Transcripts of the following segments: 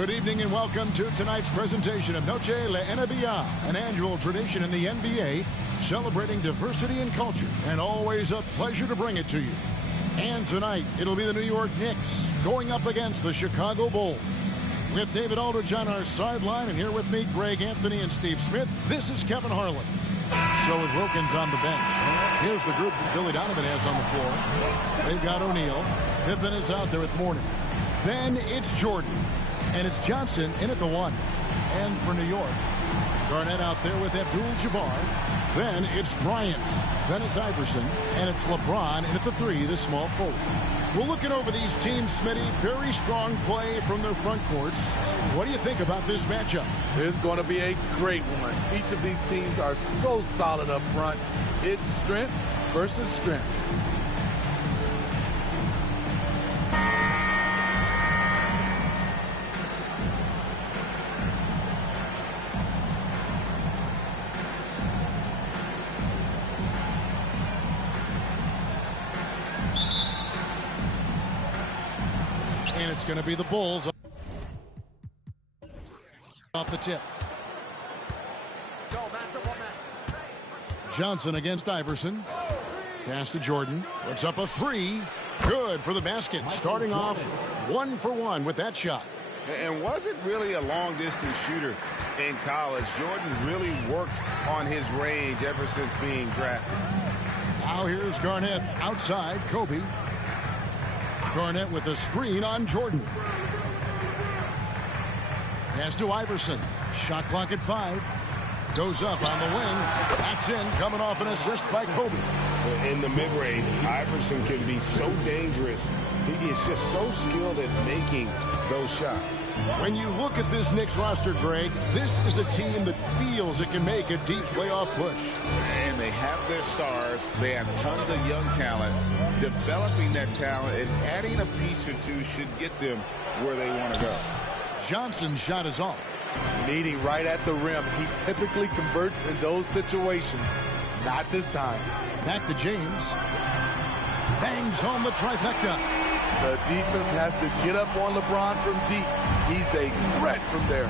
Good evening and welcome to tonight's presentation of Noche La NBA, an annual tradition in the NBA celebrating diversity and culture, and always a pleasure to bring it to you. And tonight, it'll be the New York Knicks going up against the Chicago Bulls. With David Aldridge on our sideline, and here with me, Greg Anthony and Steve Smith, this is Kevin Harlan. So with Wilkins on the bench, here's the group that Billy Donovan has on the floor. They've got O'Neal. Pippen is out there with Mourning. Then it's Jordan. And it's Johnson in at the 1. And for New York, Garnett out there with Abdul-Jabbar. Then it's Bryant. Then it's Iverson. And it's LeBron in at the 3, the small forward. We're looking over these teams, Smitty. Very strong play from their front courts. What do you think about this matchup? It's going to be a great one. Each of these teams are so solid up front. It's strength versus strength. And it's going to be the Bulls off the tip. Johnson against Iverson. Pass to Jordan. Puts up a 3. Good for the basket. Starting off 1 for 1 with that shot. And wasn't really a long-distance shooter in college. Jordan really worked on his range ever since being drafted. Now here's Garnett outside. Kobe. Garnett with a screen on Jordan. Pass to Iverson. Shot clock at 5. Goes up on the wing. That's in. Coming off an assist by Kobe. In the mid-range, Iverson can be so dangerous. He is just so skilled at making those shots. When you look at this Knicks roster, Greg, this is a team that feels it can make a deep playoff push. And they have their stars. They have tons of young talent. Developing that talent and adding a piece or two should get them where they want to go. Johnson's shot is off. Needing right at the rim. He typically converts in those situations. Not this time. Back to James. Bangs home the trifecta. The defense has to get up on LeBron from deep. He's a threat from there.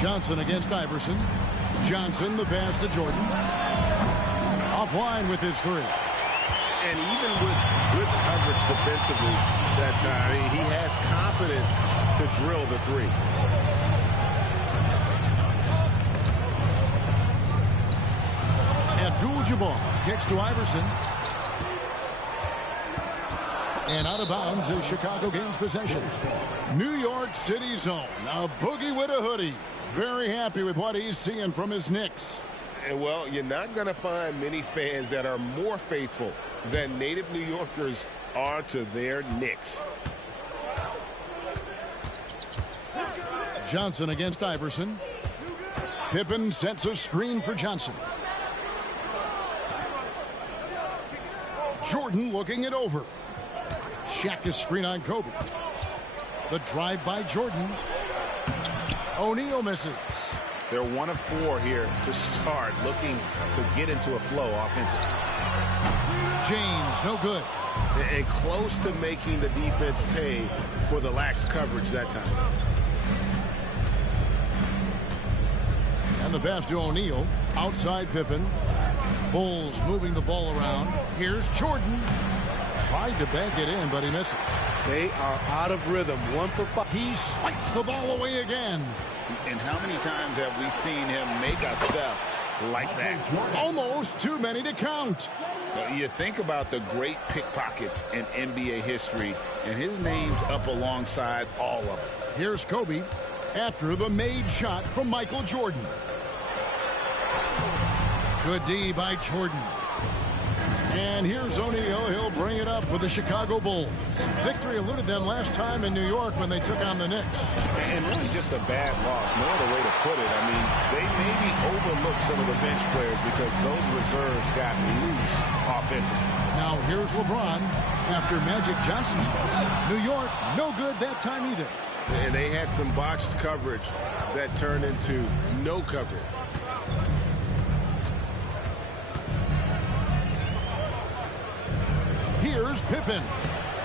Johnson against Iverson. Johnson, the pass to Jordan. Offline with his 3. And even with good coverage defensively that time, he has confidence to drill the 3. Abdul-Jabbar kicks to Iverson. And out of bounds is Chicago gains possession. New York City zone. Now Boogie with a hoodie. Very happy with what he's seeing from his Knicks. And well, you're not going to find many fans that are more faithful than native New Yorkers are to their Knicks. Johnson against Iverson. Pippen sets a screen for Johnson. Jordan looking it over. Check a screen on Kobe. The drive by Jordan. O'Neal misses. They're 1 of 4 here to start, looking to get into a flow offensively. James, no good. And close to making the defense pay for the lax coverage that time. And the pass to O'Neal. Outside Pippen. Bulls moving the ball around. Here's Jordan. Tried to bank it in, but he misses. They are out of rhythm. 1 for 5. He swipes the ball away again. And how many times have we seen him make a theft like that? Almost too many to count. You think about the great pickpockets in NBA history, and his name's up alongside all of them. Here's Kobe after the made shot from Michael Jordan. Good D by Jordan. And here's O'Neal. He'll bring it up for the Chicago Bulls. Victory eluded them last time in New York when they took on the Knicks. And really just a bad loss. No other way to put it. I mean, they maybe overlooked some of the bench players because those reserves got loose offensively. Now here's LeBron after Magic Johnson's miss. New York, no good that time either. And they had some botched coverage that turned into no coverage. Here's Pippen.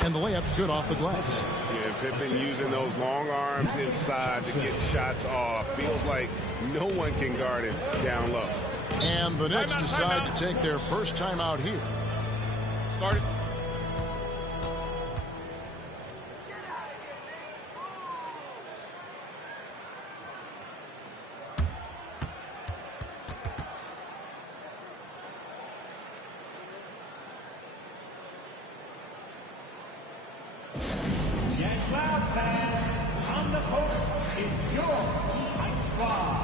And the layup's good off the glass. Yeah, Pippen using those long arms inside to get shots off. Feels like no one can guard him down low. And the Knicks decide to take their first time out here. Started. On the court is your Ice Squad.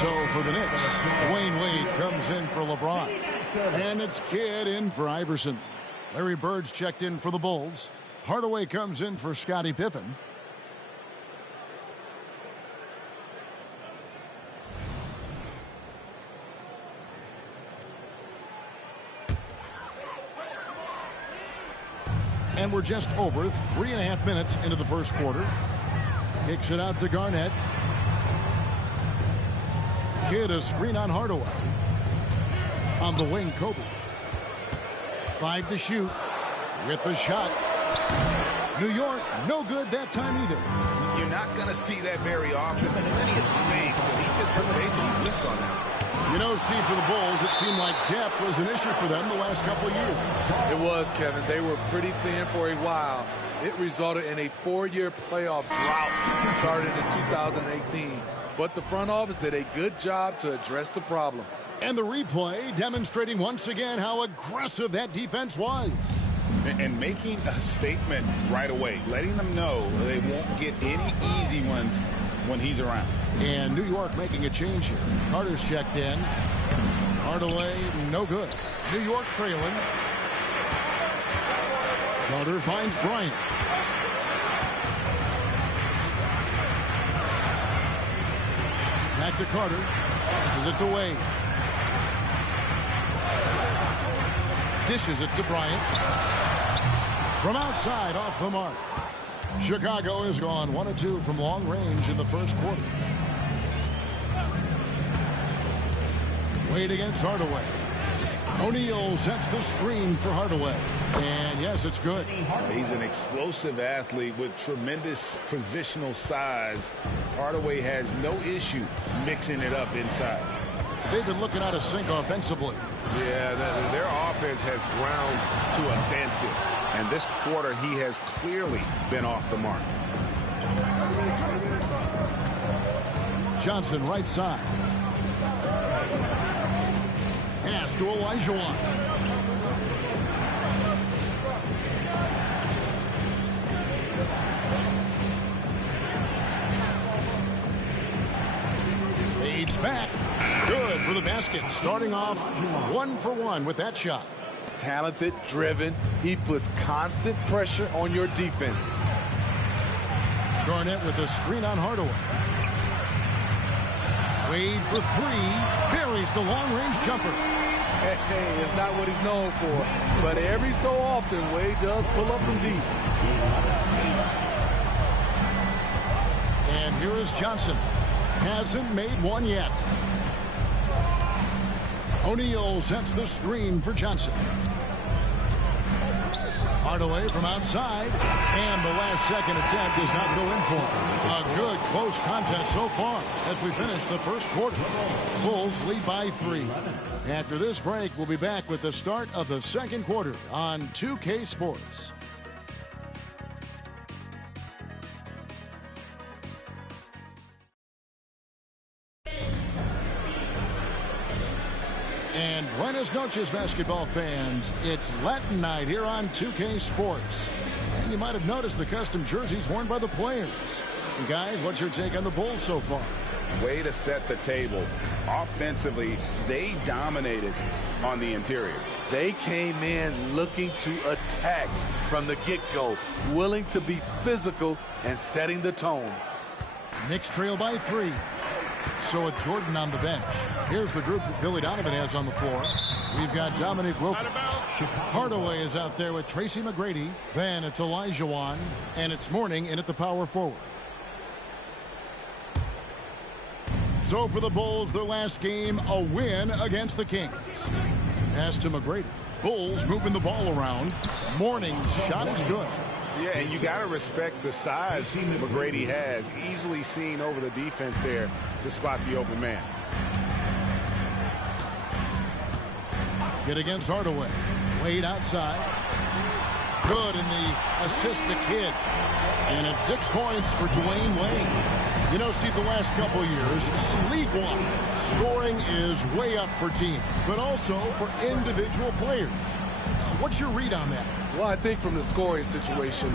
So for the Knicks, Dwayne Wade comes in for LeBron. And it's Kidd in for Iverson. Larry Bird's checked in for the Bulls. Hardaway comes in for Scottie Pippen. And we're just over 3.5 minutes into the first quarter. Kicks it out to Garnett. Kidd a screen on Hardaway. On the wing, Kobe. 5 to shoot. With the shot. New York, no good that time either. You're not going to see that very often. Plenty of space, but he just basically whiffs on that. You know, Steve, for the Bulls, it seemed like depth was an issue for them the last couple of years. It was, Kevin. They were pretty thin for a while. It resulted in a 4-year playoff drought started in 2018. But the front office did a good job to address the problem. And the replay demonstrating once again how aggressive that defense was. And making a statement right away, letting them know they won't get any easy ones when he's around. And New York making a change here. Carter's checked in. Hardaway, no good. New York trailing. Carter finds Bryant. Back to Carter. Passes it to Wade. Dishes it to Bryant. From outside, off the mark. Chicago has gone 1 of 2 from long range in the first quarter. Wade against Hardaway. O'Neal sets the screen for Hardaway. And yes, it's good. He's an explosive athlete with tremendous positional size. Hardaway has no issue mixing it up inside. They've been looking out of sync offensively. Yeah, their offense has ground to a standstill. And this quarter, he has clearly been off the mark. Johnson right side. Pass to Olajuwon. Fades back. Good for the basket. Starting off 1 for 1 with that shot. Talented, driven. He puts constant pressure on your defense. Garnett with a screen on Hardaway. Wade for 3. Buries the long-range jumper. Hey, it's not what he's known for. But every so often, Wade does pull up from deep. And here is Johnson. Hasn't made one yet. O'Neal sets the screen for Johnson. Hardaway from outside. And the last second attempt does not go in for him. A good close contest so far as we finish the first quarter. Bulls lead by 3. After this break, we'll be back with the start of the second quarter on 2K Sports. And buenas noches, basketball fans. It's Latin night here on 2K Sports. And you might have noticed the custom jerseys worn by the players. And guys, what's your take on the Bulls so far? Way to set the table. Offensively, they dominated on the interior. They came in looking to attack from the get-go, willing to be physical and setting the tone. Knicks trail by 3. So with Jordan on the bench, here's the group that Billy Donovan has on the floor. We've got Dominic Wilkins. Hardaway is out there with Tracy McGrady. Then it's Elijah Wan, and it's Mourning in at the power forward. So for the Bulls, their last game, a win against the Kings. Pass to McGrady. Bulls moving the ball around. Mourning's shot is good. Yeah, and you got to respect the size McGrady has. Easily seen over the defense there to spot the open man. Kid against Hardaway. Wade outside. Good in the assist to Kidd. And it's 6 points for Dwayne Wade. You know, Steve, the last couple of years, league-wide, scoring is way up for teams, but also for individual players. What's your read on that? Well, I think from the scoring situation,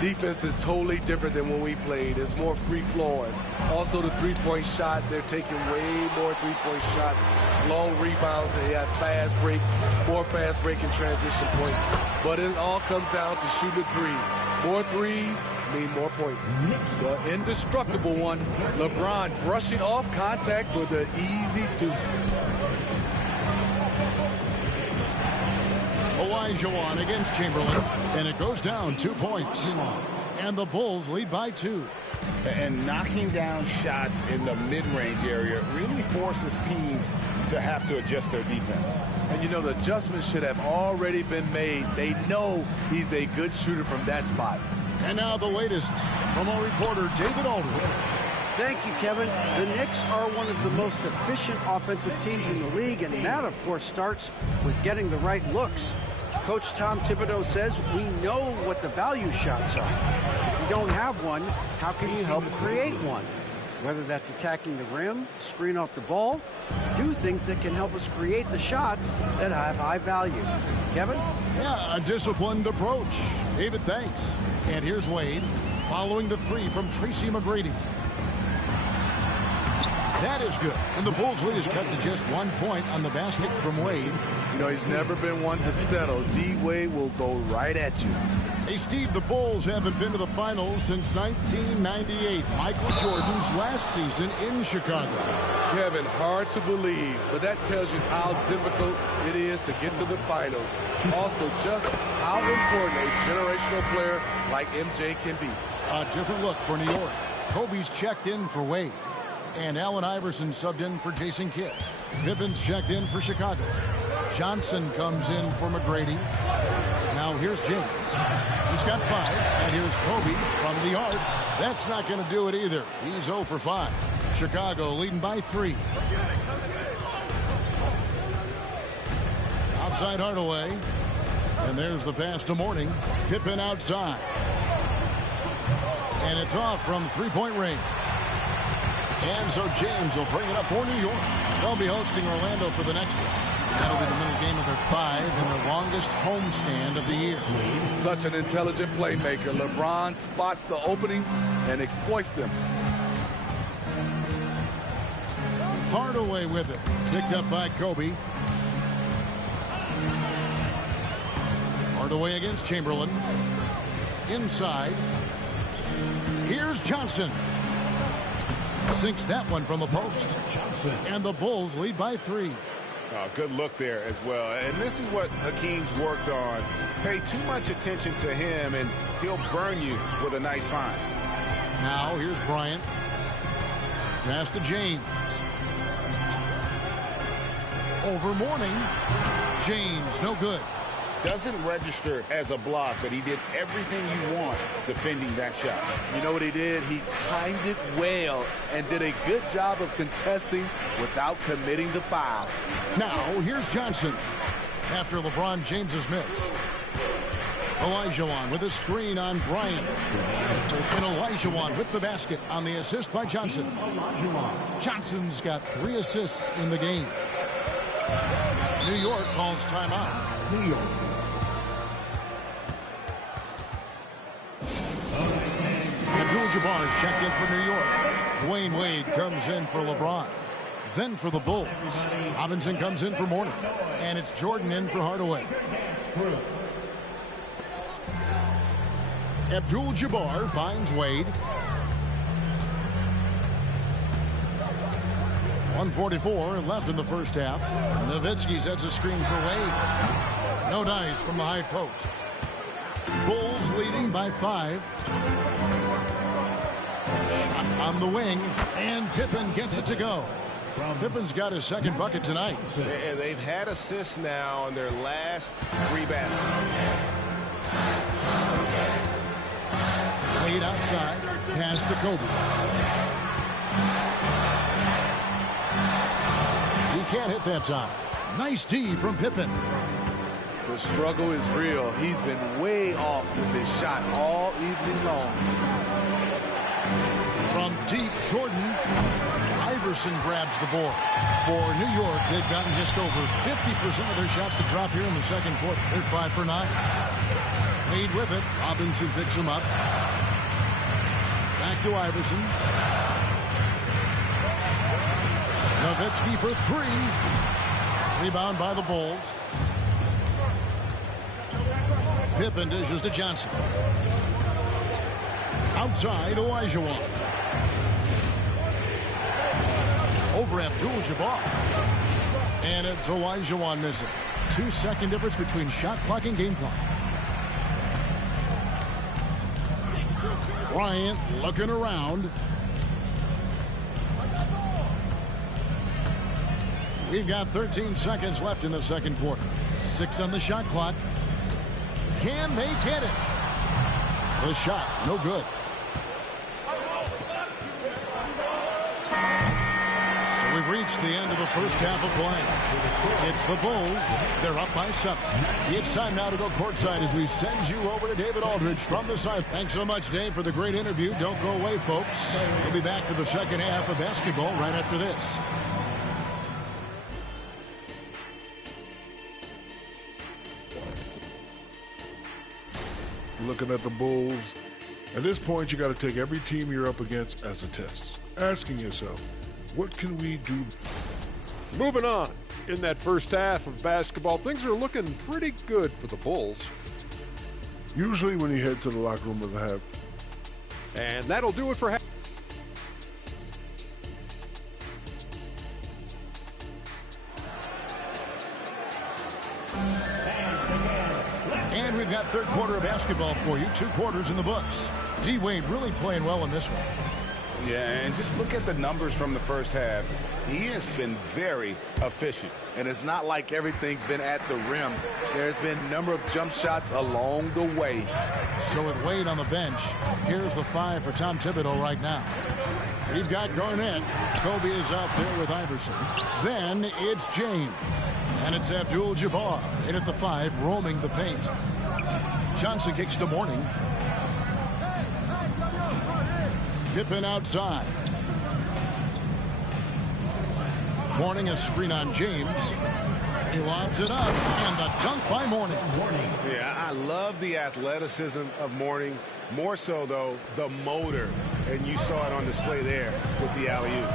defense is totally different than when we played. It's more free-flowing. Also, the three-point shot, they're taking way more three-point shots, long rebounds, and they have fast break, more fast break and transition points. But it all comes down to shooting a three. More threes mean more points. The indestructible one, LeBron brushing off contact for the easy deuce. Elijah Wan against Chamberlain, and it goes down 2 points. And the Bulls lead by 2. And knocking down shots in the mid-range area really forces teams to have to adjust their defense. And you know, the adjustments should have already been made. They know he's a good shooter from that spot. And now the latest from our reporter, David Aldridge. Thank you, Kevin. The Knicks are one of the most efficient offensive teams in the league, and that, of course, starts with getting the right looks. Coach Tom Thibodeau says we know what the value shots are. If you don't have one, how can you help create one? Whether that's attacking the rim, screen off the ball, do things that can help us create the shots that have high value. Kevin? Yeah, a disciplined approach. David, thanks. And here's Wade following the three from Tracy McGrady. That is good. And the Bulls' lead is cut to just 1 point on the basket from Wade. You know, he's never been one to settle. D-Wade will go right at you. Hey, Steve, the Bulls haven't been to the finals since 1998, Michael Jordan's last season in Chicago. Kevin, hard to believe, but that tells you how difficult it is to get to the finals. Also, just how important a generational player like MJ can be. A different look for New York. Kobe's checked in for Wade. And Allen Iverson subbed in for Jason Kidd. Pippen's checked in for Chicago. Johnson comes in for McGrady. Now here's James. He's got 5. And here's Kobe from the arc. That's not going to do it either. He's 0 for 5. Chicago leading by 3. Outside Hardaway. And there's the pass to Mourning. Pippen outside. And it's off from three-point range. And so James will bring it up for New York. They'll be hosting Orlando for the next one. That'll be the middle game of their 5 and their longest homestand of the year. Such an intelligent playmaker. LeBron spots the openings and exploits them. Hardaway with it. Picked up by Kobe. Hardaway against Chamberlain. Inside. Here's Johnson. Sinks that one from the post. And the Bulls lead by 3. Good look there as well. And this is what Hakeem's worked on. Pay too much attention to him, and he'll burn you with a nice find. Now here's Bryant. Pass to James. Over Mourning. James, no good. Doesn't register as a block, but he did everything you want defending that shot. You know what he did? He timed it well and did a good job of contesting without committing the foul. Now, here's Johnson after LeBron James's miss. Elijah Wan with a screen on Bryant. And Elijah Wan with the basket on the assist by Johnson. Johnson's got 3 assists in the game. New York calls timeout. New York. Abdul-Jabbar is checked in for New York. Dwayne Wade comes in for LeBron. Then for the Bulls, Robinson comes in for Mourning, and it's Jordan in for Hardaway. Abdul-Jabbar finds Wade. 1:44 left in the first half. Nowitzki sets a screen for Wade. No dice from the high post. Bulls leading by 5. Shot on the wing, and Pippen gets it to go. Pippen's got his second bucket tonight. And they've had assists now on their last 3 baskets. Wade outside, pass to Kobe. He can't hit that time. Nice D from Pippen. The struggle is real. He's been way off with his shot all evening long. From deep, Jordan. Iverson grabs the board. For New York, they've gotten just over 50% of their shots to drop here in the second quarter. They're 5 for 9. Wade with it. Robinson picks him up. Back to Iverson. Nowitzki for 3. Rebound by the Bulls. Pippen dishes to Johnson. Outside, Olajuwon. Over Abdul-Jabbar. And it's Olajuwon missing. 2-second difference between shot clock and game clock. Bryant looking around. We've got 13 seconds left in the second quarter. 6 on the shot clock. Can they get it? The shot, no good. So we've reached the end of the first half of play. It's the Bulls. They're up by 7. It's time now to go courtside as we send you over to David Aldridge from the side. Thanks so much, Dave, for the great interview. Don't go away, folks. We'll be back to the second half of basketball right after this. Looking at the Bulls, at this point you got to take every team you're up against as a test, asking yourself, what can we do? Moving on, in that first half of basketball, things are looking pretty good for the Bulls. Usually when you head to the locker room of the half. And that'll do it for half. And we've got third quarter of basketball for you. 2 quarters in the books. D-Wade really playing well in this one. Yeah, and just look at the numbers from the first half. He has been very efficient. And it's not like everything's been at the rim. There's been a number of jump shots along the way. So with Wade on the bench, here's the 5 for Tom Thibodeau right now. We've got Garnett. Kobe is out there with Iverson. Then it's James. And it's Abdul-Jabbar in at the 5, roaming the paint. Johnson kicks to Mourning. Pippen outside. Mourning a screen on James. He lobs it up, and the dunk by Mourning. Yeah, I love the athleticism of Mourning. More so, though, the motor. And you saw it on display there with the alley-oop.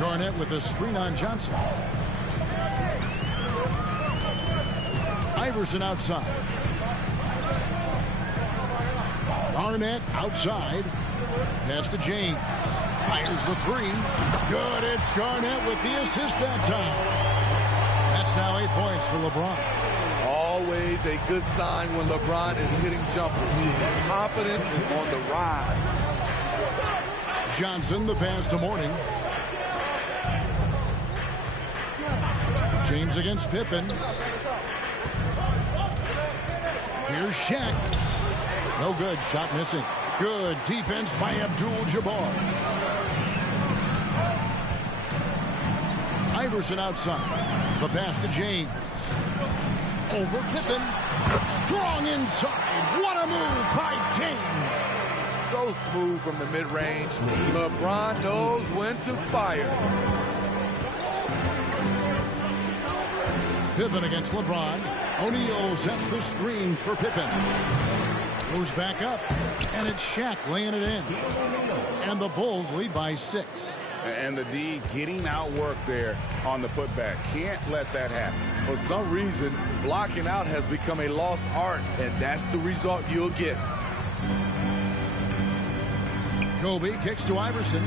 Garnett with a screen on Johnson. Iverson outside. Garnett outside. Pass to James. Fires the 3. Good. It's Garnett with the assist that time. That's now 8 points for LeBron. Always a good sign when LeBron is hitting jumpers. Confidence is on the rise. Johnson, the pass to Mourning. James against Pippen. Here's Shaq. No good. Shot missing. Good defense by Abdul-Jabbar. Iverson outside. The pass to James. Over Pippen. Strong inside. What a move by James. So smooth from the mid-range. LeBron knows when to fire. Pippen against LeBron. O'Neal sets the screen for Pippen. Moves back up, and it's Shaq laying it in. And the Bulls lead by 6. And the D getting outworked there on the putback. Can't let that happen. For some reason, blocking out has become a lost art, and that's the result you'll get. Kobe kicks to Iverson.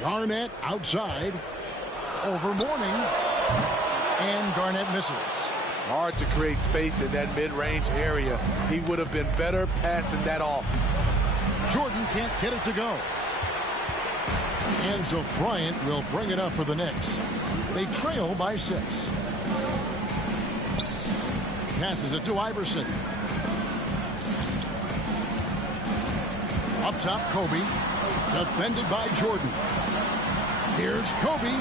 Garnett outside. Over Mourning. And Garnett misses. Hard to create space in that mid-range area. He would have been better passing that off. Jordan can't get it to go. And so Bryant will bring it up for the Knicks. They trail by 6. Passes it to Iverson. Up top, Kobe. Defended by Jordan. Here's Kobe.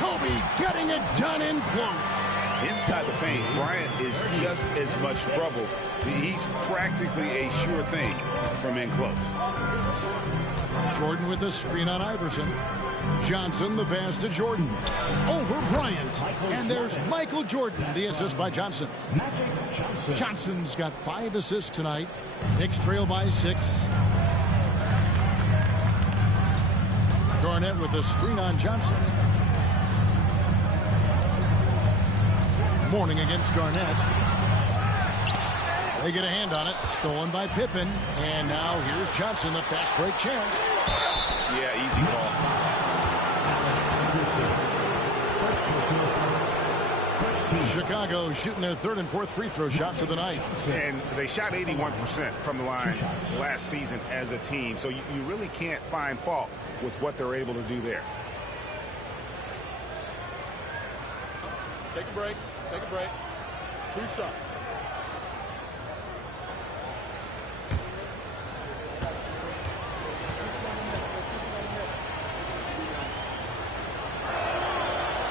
Kobe getting it done in close. Inside the paint, Bryant is just as much trouble. He's practically a sure thing from in close. Jordan with the screen on Iverson. Johnson the pass to Jordan. Over Bryant. And there's Michael Jordan, the assist by Johnson. Johnson's got 5 assists tonight. Knicks trail by 6. Garnett with the screen on Johnson. Mourning against Garnett. They get a hand on it. Stolen by Pippen. And now here's Johnson, the fast break chance. Yeah, easy call. Chicago shooting their 3rd and 4th free throw shots of the night. And they shot 81% from the line last season as a team. So you really can't find fault with what they're able to do there. Take a break. Take a break. 2 shots.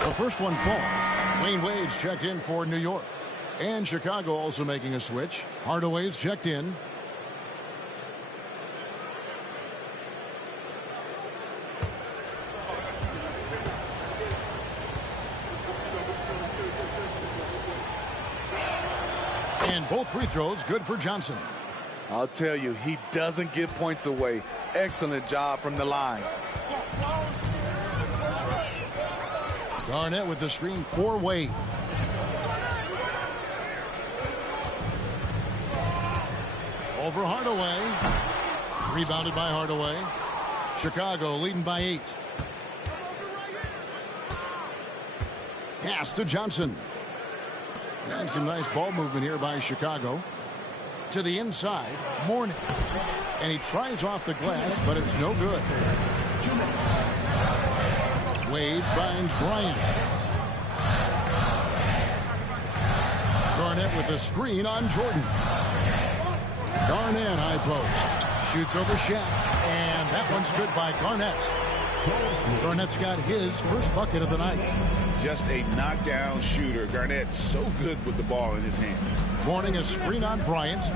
The first one falls. Wayne Wade's checked in for New York. And Chicago also making a switch. Hardaway's checked in. And both free throws good for Johnson. I'll tell you, he doesn't give points away. Excellent job from the line. Garnett with the screen for Wade. Over Hardaway. Rebounded by Hardaway. Chicago leading by 8. Pass to Johnson. And some nice ball movement here by Chicago. To the inside, Mourning. And he tries off the glass, but it's no good. Wade finds Bryant. Garnett with the screen on Jordan. Garnett high post. Shoots over Shaq. And that one's good by Garnett. Garnett's got his first bucket of the night. Just a knockdown shooter. Garnett so good with the ball in his hand. Mourning a screen on Bryant.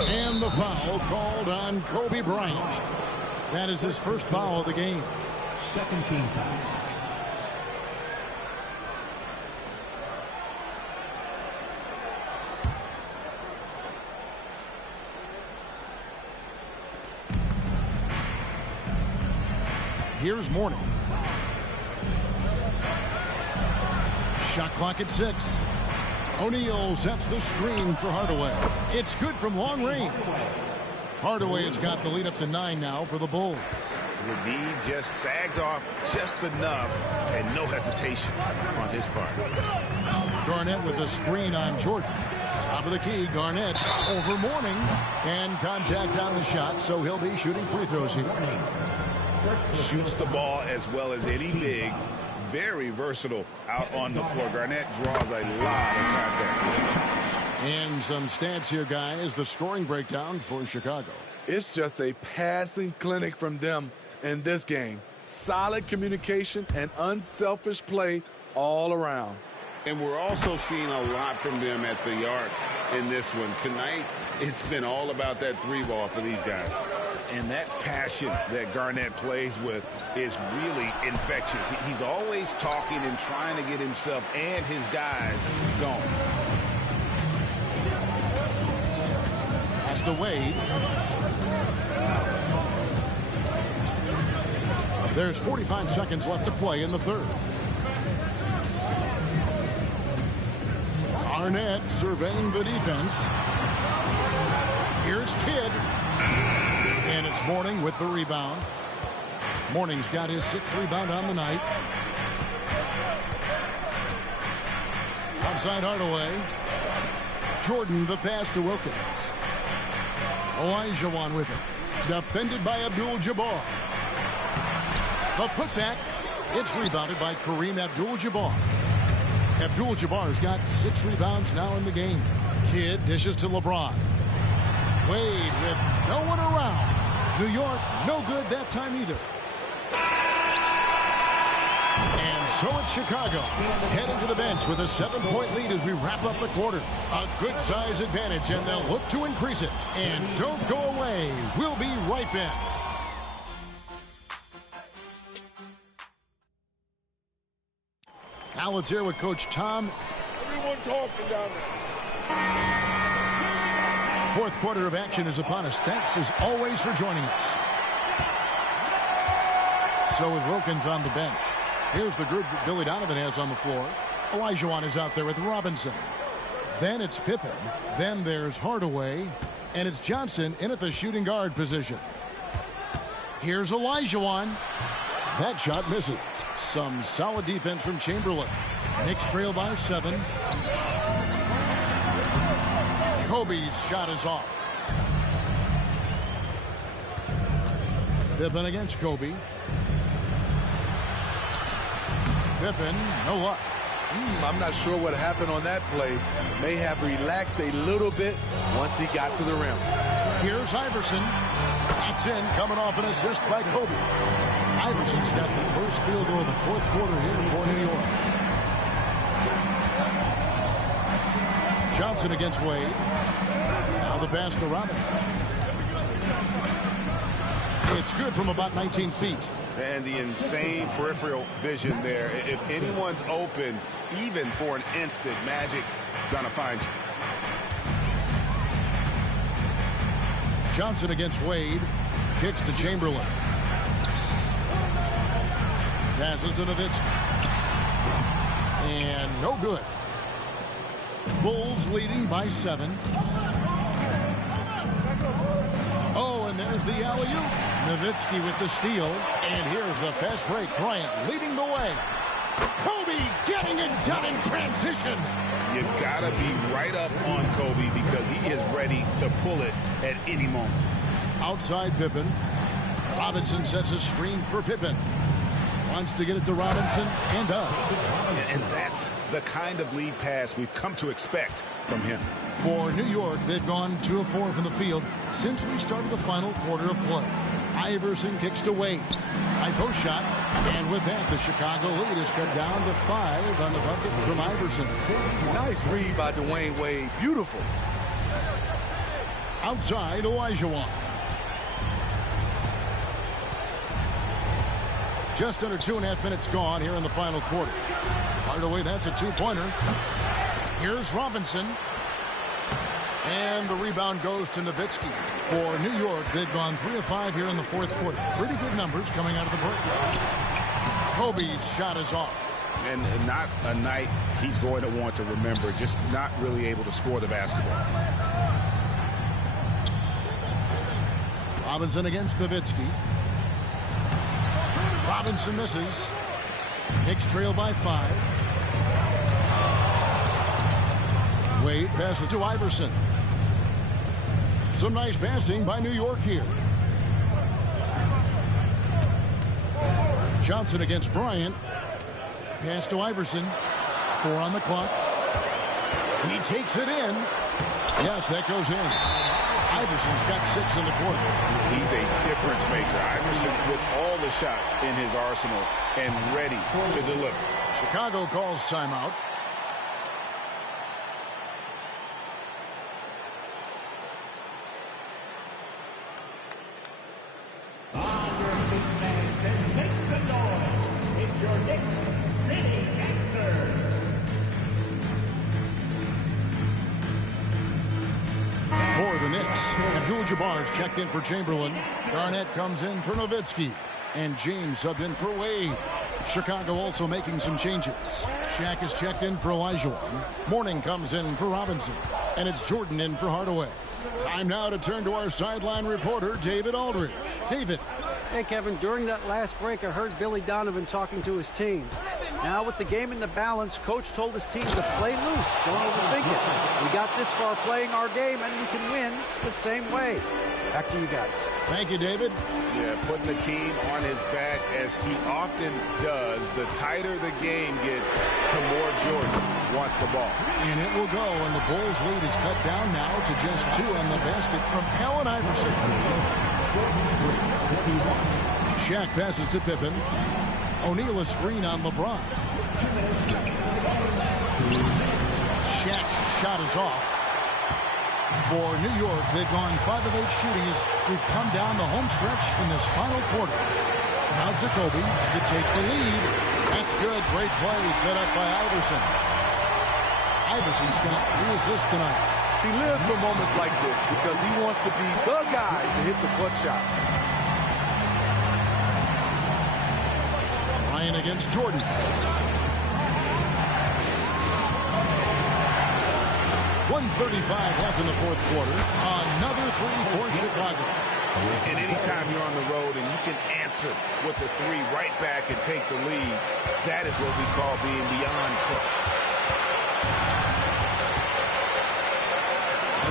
And the foul called on Kobe Bryant. That is his first foul of the game. Second team foul. Here's Mourning. Shot clock at 6. O'Neal sets the screen for Hardaway. It's good from long range. Hardaway has got the lead up to 9 now for the Bulls. The D just sagged off just enough and no hesitation on his part. Garnett with a screen on Jordan. Top of the key, Garnett over Mourning. And contact on the shot, so he'll be shooting free throws here. Shoots the ball as well as any big. Very versatile out on the floor. Garnett draws a lot of contact. And some stats here, guys. The scoring breakdown for Chicago. It's just a passing clinic from them in this game. Solid communication and unselfish play all around. And we're also seeing a lot from them at the arc in this one. Tonight, it's been all about that 3 ball for these guys. And that passion that Garnett plays with is really infectious. He's always talking and trying to get himself and his guys going. Pass to Wade. There's 45 seconds left to play in the third. Arnett surveying the defense. Here's Kidd. And it's Mourning with the rebound. Mourning's got his 6th rebound on the night. Outside Hardaway. Jordan the pass to Wilkins. Olajuwon with it. Defended by Abdul-Jabbar. The putback. It's rebounded by Kareem Abdul-Jabbar. Abdul-Jabbar's got 6 rebounds now in the game. Kidd dishes to LeBron. Wade with no one around. New York, no good that time either. And so it's Chicago heading to the bench with a 7-point lead as we wrap up the quarter. A good size advantage, and they'll look to increase it. And don't go away. We'll be right back. Now let's hear what Coach Tom. Everyone talking down there. Fourth quarter of action is upon us. Thanks as always for joining us. So with Wilkins on the bench, here's the group that Billy Donovan has on the floor. Olajuwon is out there with Robinson. Then it's Pippen. Then there's Hardaway. And it's Johnson in at the shooting guard position. Here's Olajuwon. That shot misses. Some solid defense from Chamberlain. Knicks trail by 7. Kobe's shot is off. Pippen against Kobe. Pippen, no luck. I'm not sure what happened on that play. May have relaxed a little bit once he got to the rim. Here's Iverson. That's in, coming off an assist by Kobe. Iverson's got the first field goal of the fourth quarter here for New York. Johnson against Wade. Now the pass to Robinson. It's good from about 19 feet. And the insane peripheral vision there. If anyone's open, even for an instant, Magic's gonna find you. Johnson against Wade. Kicks to Chamberlain. Passes to Nowitzki. And no good. Bulls leading by 7. Oh, and there's the alley-oop. Nowitzki with the steal. And here's the fast break. Bryant leading the way. Kobe getting it done in transition. You gotta be right up on Kobe because he is ready to pull it at any moment. Outside Pippen. Robinson sets a screen for Pippen. Wants to get it to Robinson and does. And that's the kind of lead pass we've come to expect from him. For New York, they've gone 2 of 4 from the field since we started the final quarter of play. Iverson kicks to Wade. High post shot. And with that, the Chicago lead is cut down to 5 on the bucket from Iverson. Nice read by Dwayne Wade. Beautiful. Outside, Olajuwon. Just under 2.5 minutes gone here in the final quarter. Hardaway, that's a 2-pointer. Here's Robinson. And the rebound goes to Nowitzki. For New York, they've gone 3 of 5 here in the fourth quarter. Pretty good numbers coming out of the break. Kobe's shot is off. And not a night he's going to want to remember. Just not really able to score the basketball. Robinson against Nowitzki. Robinson misses. Knicks trail by 5. Wade passes to Iverson. Some nice passing by New York here. Johnson against Bryant. Pass to Iverson. 4 on the clock. He takes it in. Yes, that goes in. Iverson's got 6 in the quarter. He's a difference maker. Iverson with all the shots in his arsenal and ready to deliver. Chicago calls timeout. For the Knicks, Abdul-Jabbar's checked in for Chamberlain. Garnett comes in for Nowitzki. And James subbed in for Wade. Chicago also making some changes. Shaq is checked in for Olajuwon. Mourning comes in for Robinson. And it's Jordan in for Hardaway. Time now to turn to our sideline reporter, David Aldridge. David. Hey, Kevin, during that last break, I heard Billy Donovan talking to his team. Now, with the game in the balance, Coach told his team to play loose. Don't overthink it. We got this far playing our game, and we can win the same way. Back to you guys. Thank you, David. Yeah, putting the team on his back, as he often does. The tighter the game gets, the more Jordan wants the ball. And it will go, and the Bulls' lead is cut down now to just 2 on the basket from Allen Iverson. Shaq passes to Pippen. O'Neal a screen on LeBron. Shaq's shot is off. For New York, they've gone 5 of 8 shooting as we've come down the home stretch in this final quarter. Now to Kobe to take the lead. That's good. Great play set up by Iverson. Iverson's got 3 assists tonight. He lives for moments like this because he wants to be the guy to hit the clutch shot. Ryan against Jordan. .135 left in the fourth quarter. Another 3 for Chicago. And anytime you're on the road and you can answer with the 3 right back and take the lead, that is what we call being beyond clutch.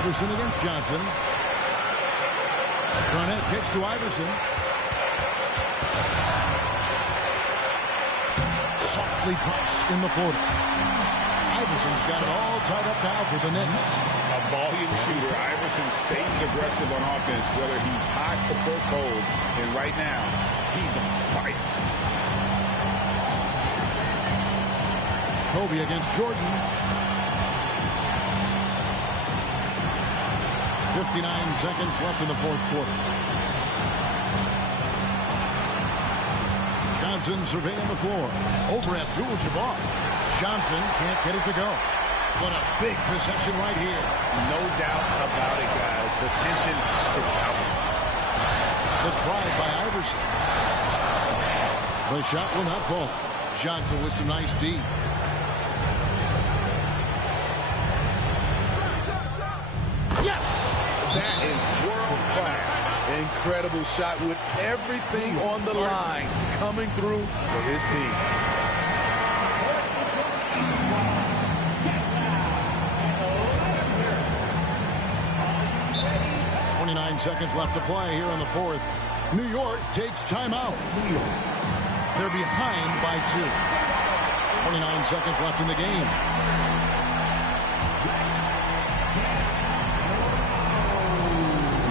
Iverson against Johnson. Garnett kicks to Iverson. Softly drops in the floater. Iverson's got it all tied up now for the Knicks. A volume shooter. Iverson stays aggressive on offense, whether he's hot or cold. And right now, he's on fire. Kobe against Jordan. 59 seconds left in the fourth quarter. Johnson surveying the floor. Over Abdul-Jabbar. Johnson can't get it to go. What a big possession right here. No doubt about it, guys. The tension is palpable. The drive by Iverson. The shot will not fall. Johnson with some nice D. Yes! That is world class. Incredible shot with everything on the line coming through for his team. 29 seconds left to play here in the fourth. New York takes timeout. They're behind by 2. 29 seconds left in the game.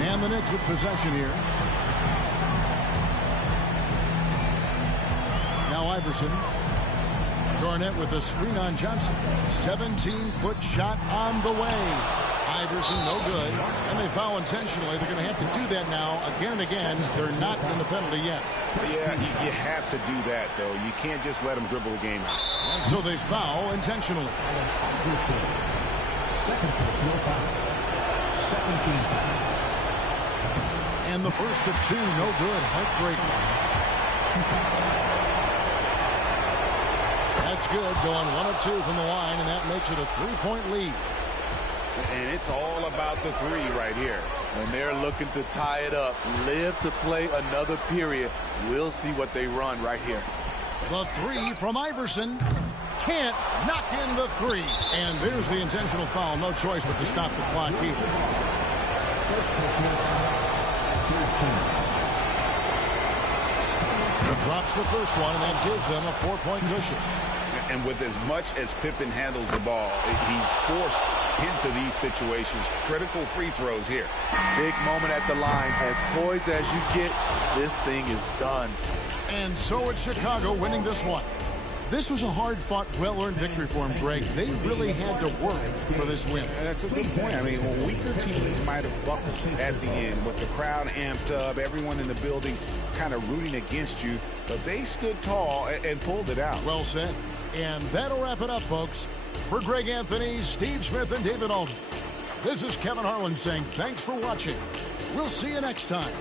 And the Knicks with possession here. Now Iverson. Garnett with a screen on Johnson. 17-foot shot on the way. Iverson, no good. And they foul intentionally. They're going to have to do that now again and again. They're not in the penalty yet. Yeah, you have to do that, though. You can't just let them dribble the game out. And so they foul intentionally. And the first of 2, no good. Heartbreaking. That's good. Going 1 of 2 from the line, and that makes it a 3-point lead. And it's all about the 3 right here. When they're looking to tie it up, live to play another period, we'll see what they run right here. The 3 from Iverson. Can't knock in the 3. And there's the intentional foul. No choice but to stop the clock here. He drops the first one, and that gives them a 4-point cushion. And with as much as Pippen handles the ball, he's forced into these situations. Critical free throws here. Big moment at the line. As poised as you get, this thing is done. And so it's Chicago winning this one. This was a hard-fought, well-earned victory for him, Greg. They really had to work for this win. That's a good point. I mean, weaker teams might have buckled at the end with the crowd amped up, everyone in the building kind of rooting against you, but they stood tall and pulled it out. Well said. And that'll wrap it up, folks. For Greg Anthony, Steve Smith, and David Aldridge, this is Kevin Harlan saying thanks for watching. We'll see you next time.